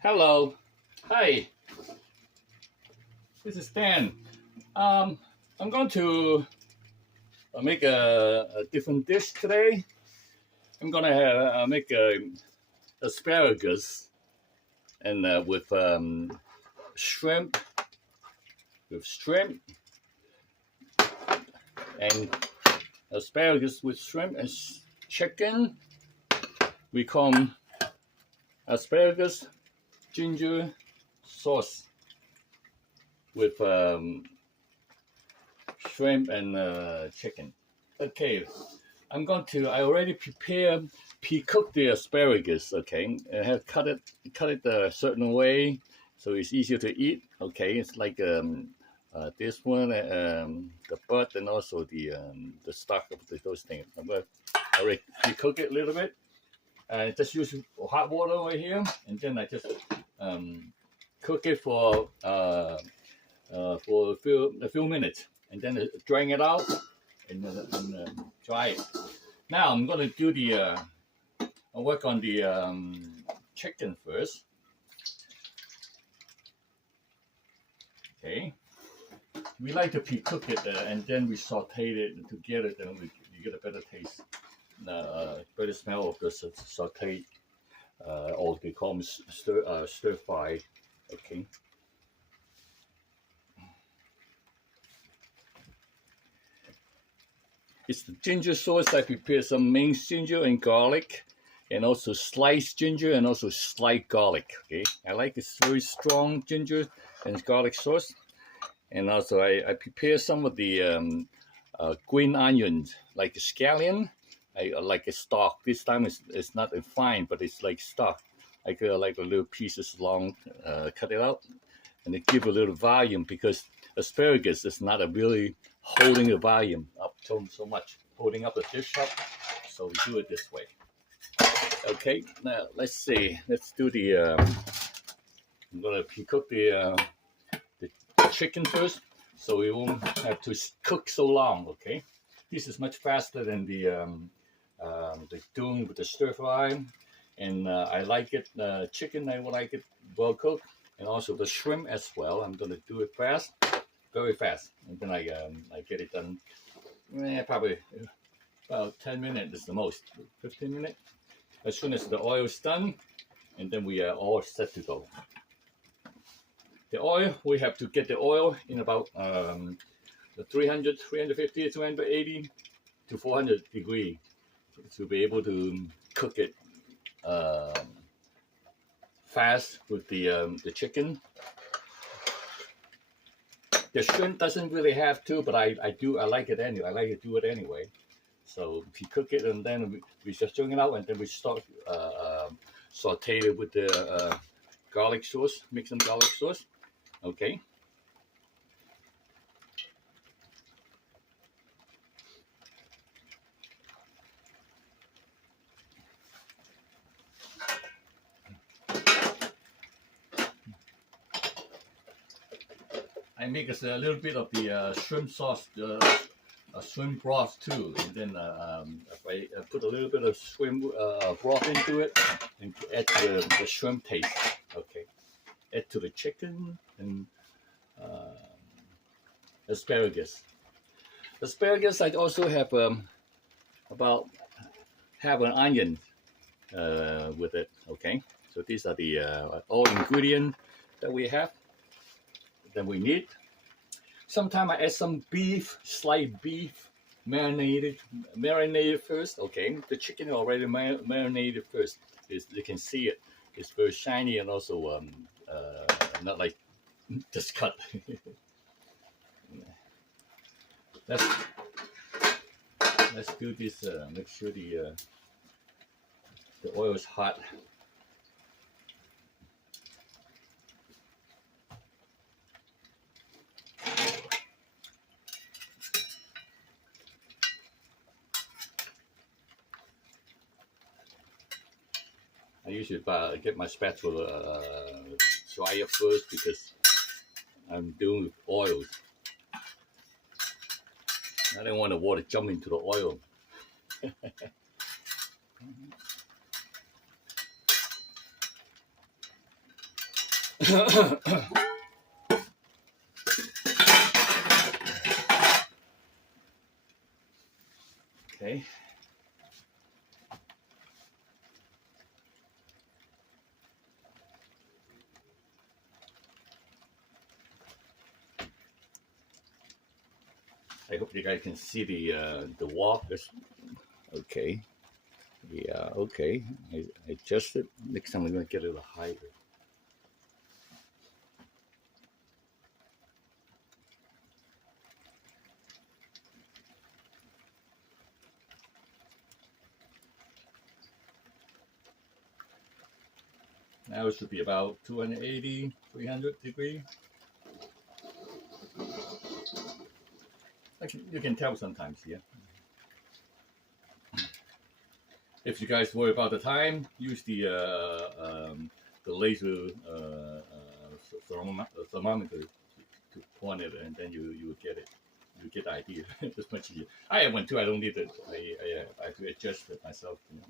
Hello. Hi. This is Dan. I'm going to make a different dish today. I'm going to make asparagus and with shrimp, and asparagus with shrimp and chicken. We call asparagus ginger sauce with shrimp and chicken. Okay, I already pre-cooked the asparagus. Okay, I have cut it a certain way so it's easier to eat. Okay, it's like this one, the butt and also the stock of those things. I'm gonna already pre-cook it a little bit. I just use hot water over here, and then I just cook it for a few minutes, and then drain it out and dry it. Now I'm gonna do I'll work on the chicken first. Okay, we like to pre-cook it and then we saute it together, then you get a better taste. Better smell of the sauteed, or they call them stir-fry. Okay. It's the ginger sauce. I prepare some minced ginger and garlic, and also sliced ginger and also sliced garlic. Okay, I like this very strong ginger and garlic sauce, and also I prepare some of the green onions, like a scallion. I like a stalk. This time it's not fine, but it's like stalk. I cut like a little pieces long, cut it out, and it give a little volume because asparagus is not really holding the volume up so much, holding up the dish up. So we do it this way. Okay, now let's see. Let's do I'm gonna pre-cook the chicken first, so we won't have to cook so long. Okay, this is much faster than the doing with the stir fry, and I like it. Chicken, I would like it well cooked, and also the shrimp as well. I'm gonna do it fast, very fast, and then I get it done. Probably about 10 minutes is the most. 15 minutes. As soon as the oil is done, and then we are all set to go. The oil, we have to get the oil in about 300, 350, 280 to 400 degrees to be able to cook it fast with the chicken. The shrimp doesn't really have to, but I like it anyway. I like to do it anyway. So if you cook it and then we just bring it out, and then we start saute it with the garlic sauce, mix some garlic sauce. Okay. I make us a little bit of the shrimp sauce, shrimp broth too, and then I put a little bit of shrimp broth into it and add to the shrimp taste. Okay, add to the chicken and asparagus. Asparagus, I also have about half an onion with it. Okay, so these are the all ingredients that we have. That we need. Sometimes I add some beef, sliced beef, marinated first. Okay, the chicken already marinated first. You can see it. It's very shiny and also not like just cut. Let's do this. Make sure the oil is hot. I usually get my spatula dryer first because I'm doing with oils. I don't want the water jump into the oil. Okay. I hope you guys can see the wok. Okay. Yeah, okay. I adjusted. Next time I'm gonna get a little higher. Now it should be about 280, 300 degrees. You can tell sometimes, yeah. If you guys worry about the time, use the laser thermometer to point it, and then you will get it. You get the idea. It's much easier. I have one too. I don't need it. I have to adjust it myself. You know.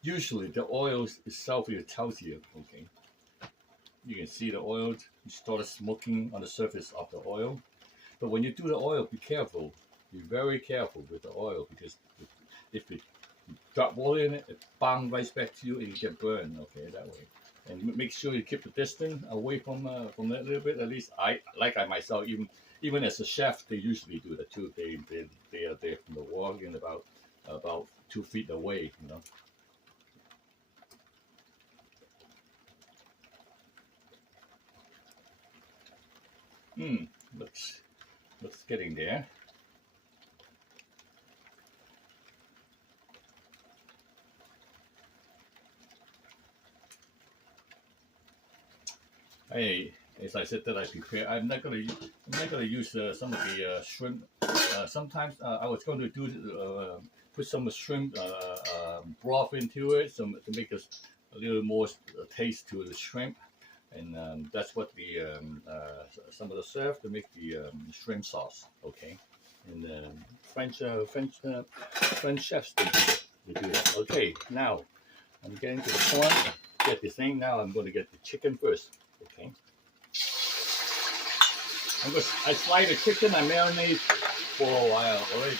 Usually the oil itself will tells you. Okay. You can see the oil. You start smoking on the surface of the oil. But when you do the oil, be careful. Be very careful with the oil, because if you drop water in it, it bounces right back to you and you get burned. Okay, that way. And make sure you keep the distance away from that a little bit. At least I myself, even as a chef, they usually do that too. They are there from the wok and about 2 feet away. You know. Looks getting there. Hey, as I said that I prepare, I'm not gonna use some of the shrimp. Sometimes I was going to do put some shrimp broth into it, to make a little more taste to the shrimp, and that's what the some of the serve to make the shrimp sauce. Okay, and French chefs they do that. Okay, now I'm getting to the point. Get the thing. Now I'm going to get the chicken first. Okay. I slide the chicken. I marinate for a while already.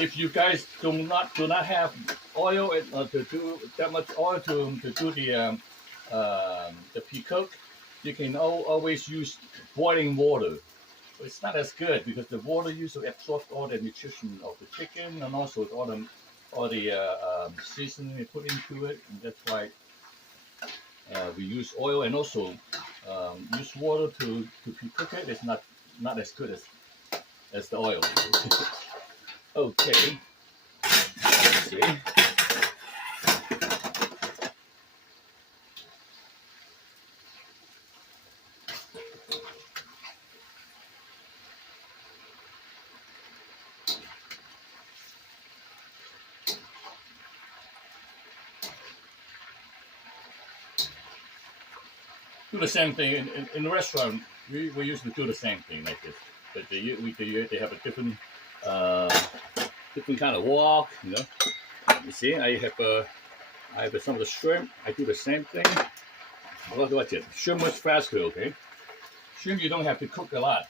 If you guys do not have oil to do that much oil to do the pre-cook, you can always use boiling water. But it's not as good because the water usually absorbs all the nutrition of the chicken and also all the seasoning we put into it. And that's why we use oil, and also use water to pre-cook it. It's not as good as the oil. Okay. Let's see. Do the same thing in the restaurant. We usually do the same thing like this, but they have a different kind of wok. You know. You see, I have some of the shrimp. I do the same thing. Watch it. Shrimp much faster. Okay. Shrimp you don't have to cook a lot.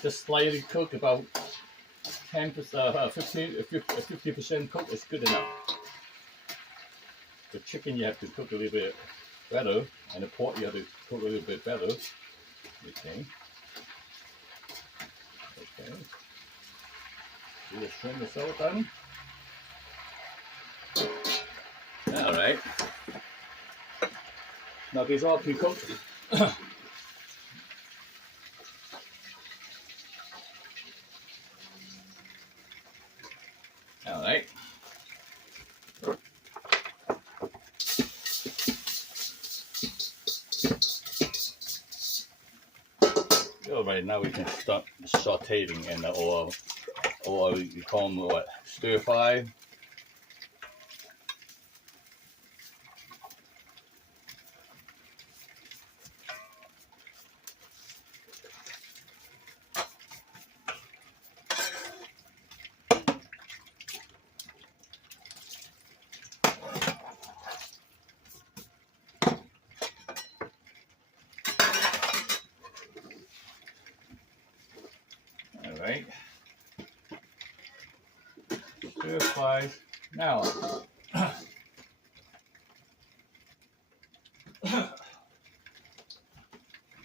Just slightly cook, about 10%, 50% cook is good enough. The chicken you have to cook a little bit better, and the pork you have to cook a little bit better. Okay. Okay. See the shrimp is all done. All right. Now these all pre-cooked. All right. All right, now we can start sauteing and or you call them what? Stir fry. All right. Stir fry. Now,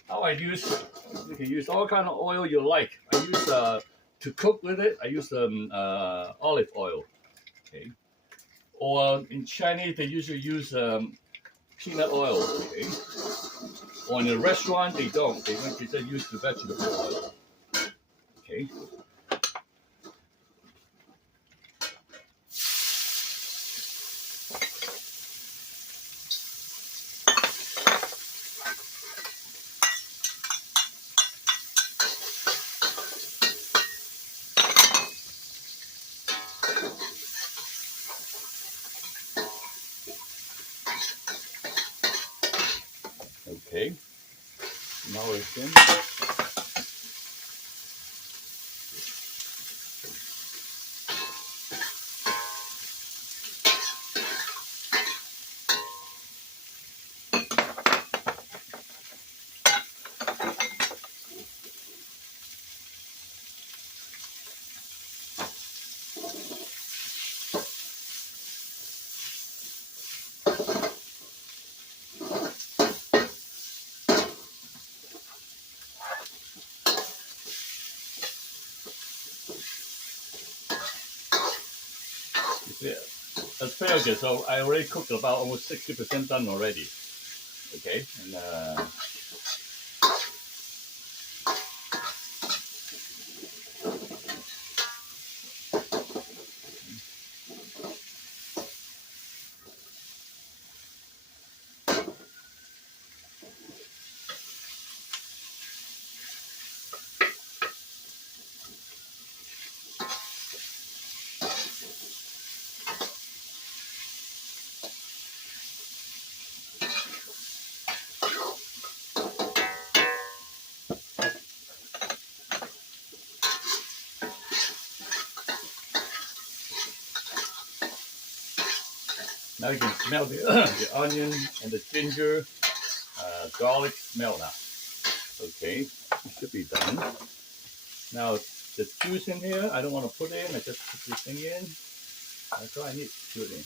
how I use, you can use all kind of oil you like. I use to cook with it. I use olive oil. Okay. Or in Chinese they usually use peanut oil. Okay. Or in a restaurant they don't. They just use the vegetable oil. Okay. Okay. Now it's in. Yeah. Asparagus, so I already cooked about almost 60% done already. Okay, and now you can smell the onion and the ginger, garlic smell now. Okay, it should be done. Now the juice in here, I don't want to put in. I just put this thing in. That's all I need to put in.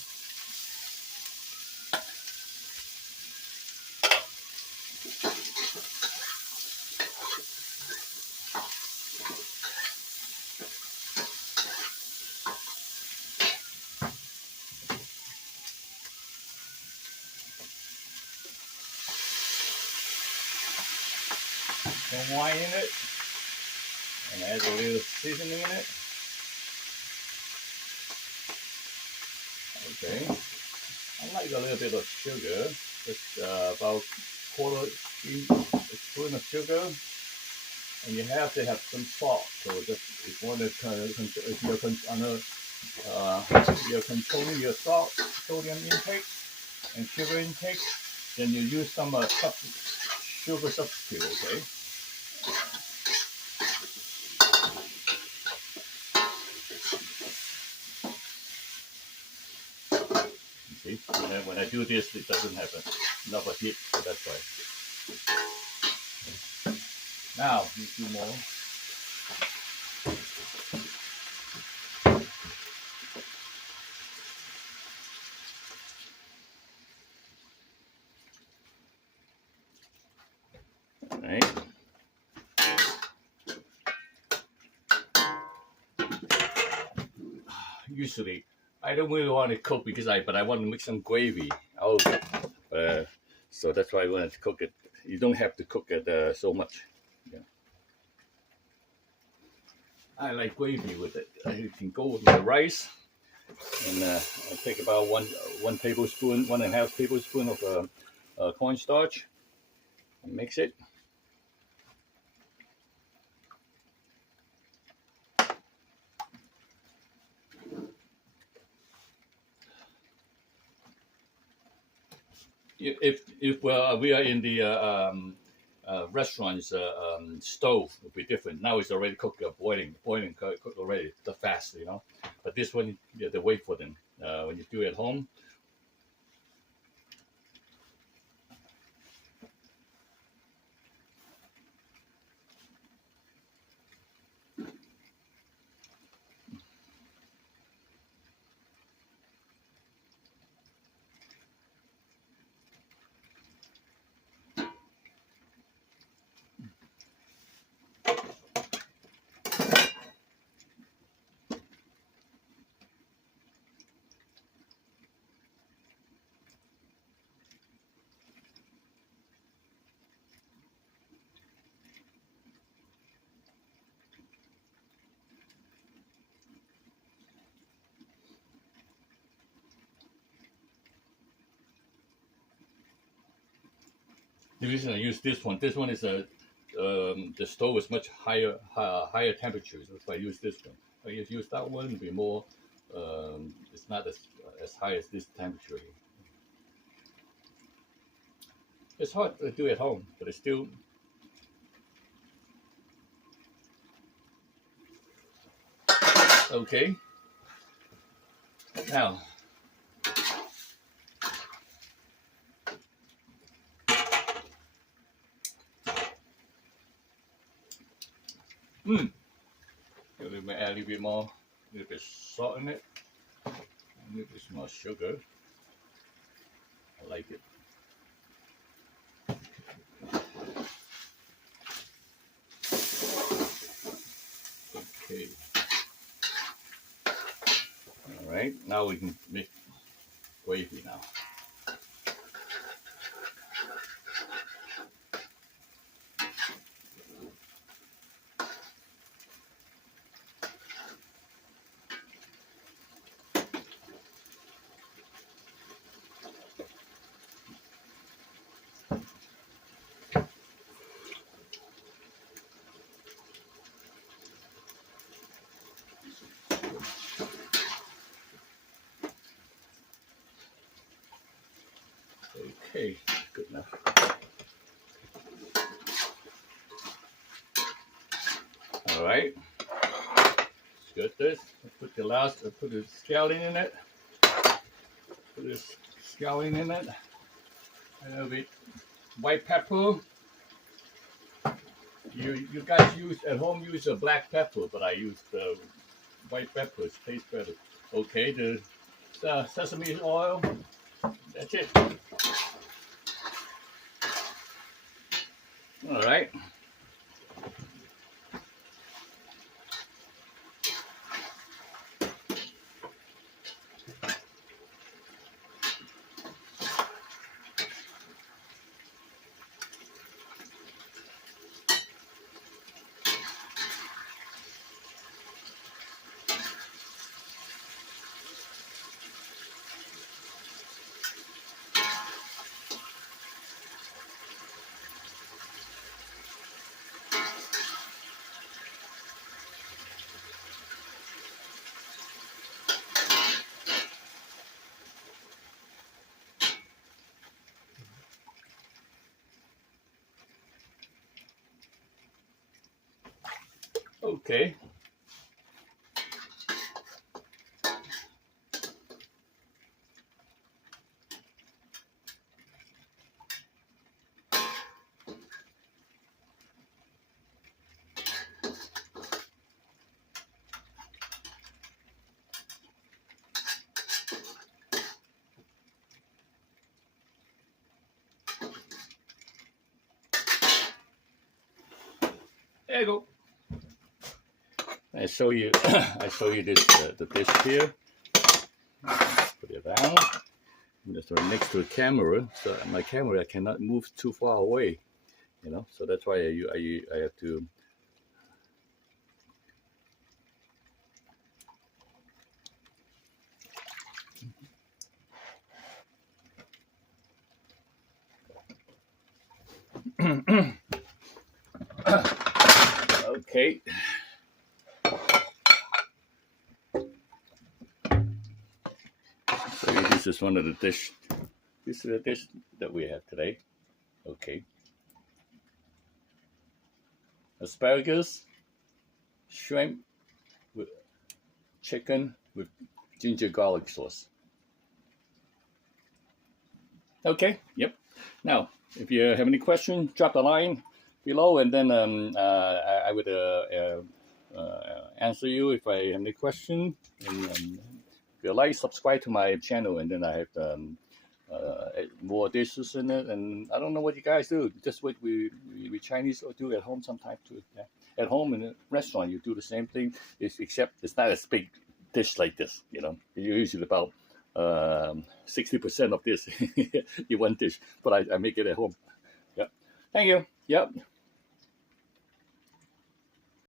Some wine in it, and add a little seasoning in it. Okay, I like a little bit of sugar, just about quarter teaspoon of sugar, and you have to have some salt. So just if you want to, if you're controlling your salt, sodium intake, and sugar intake, then you use some sugar substitute. Okay. See, when I do this, it doesn't have enough heat, so that's why. Now, a few more. All right. Usually, I don't really want to cook but I want to make some gravy out of it. So that's why I wanted to cook it. You don't have to cook it so much. Yeah. I like gravy with it. You can go with my rice, and I'll take about one tablespoon, 1.5 tablespoon of cornstarch, and mix it. if we are in the restaurant's stove, it would be different. Now it's already cooked, boiling cooked already, the fast, you know. But this one, you have to wait for them. When you do it at home. The reason I use this one is the stove is much higher temperatures. That's why I use this one. If I use that one, it'll be more. It's not as high as this temperature. It's hard to do at home, but it's still. Okay. Now. A little bit, add a little bit more, a little bit salt in it, a little bit more sugar. I like it. Okay. All right. Now we can make gravy now. Okay, good enough. All right, let's get this. Put the scallion in it. Put this scallion in it. A little bit white pepper. You guys use at home use a black pepper, but I use the white pepper. It tastes better. Okay, the sesame oil. That's it. All right. Okay. There you go. I show you this the dish here. Put it down. Just next to the camera, so my camera cannot move too far away, you know. So that's why I have to. Okay. So this is one of the dish. This is a dish that we have today. Okay. Asparagus, shrimp with chicken with ginger garlic sauce. Okay, yep. Now, if you have any questions, drop a line below, and then I would answer you if I have any question. And if you like, subscribe to my channel, and then I have more dishes in it. And I don't know what you guys do. Just what we Chinese do at home sometimes too. Yeah. At home in a restaurant, you do the same thing, except it's not a big dish like this. You know, you're usually about 60% of this in one dish, but I make it at home. Yeah. Thank you. Yep.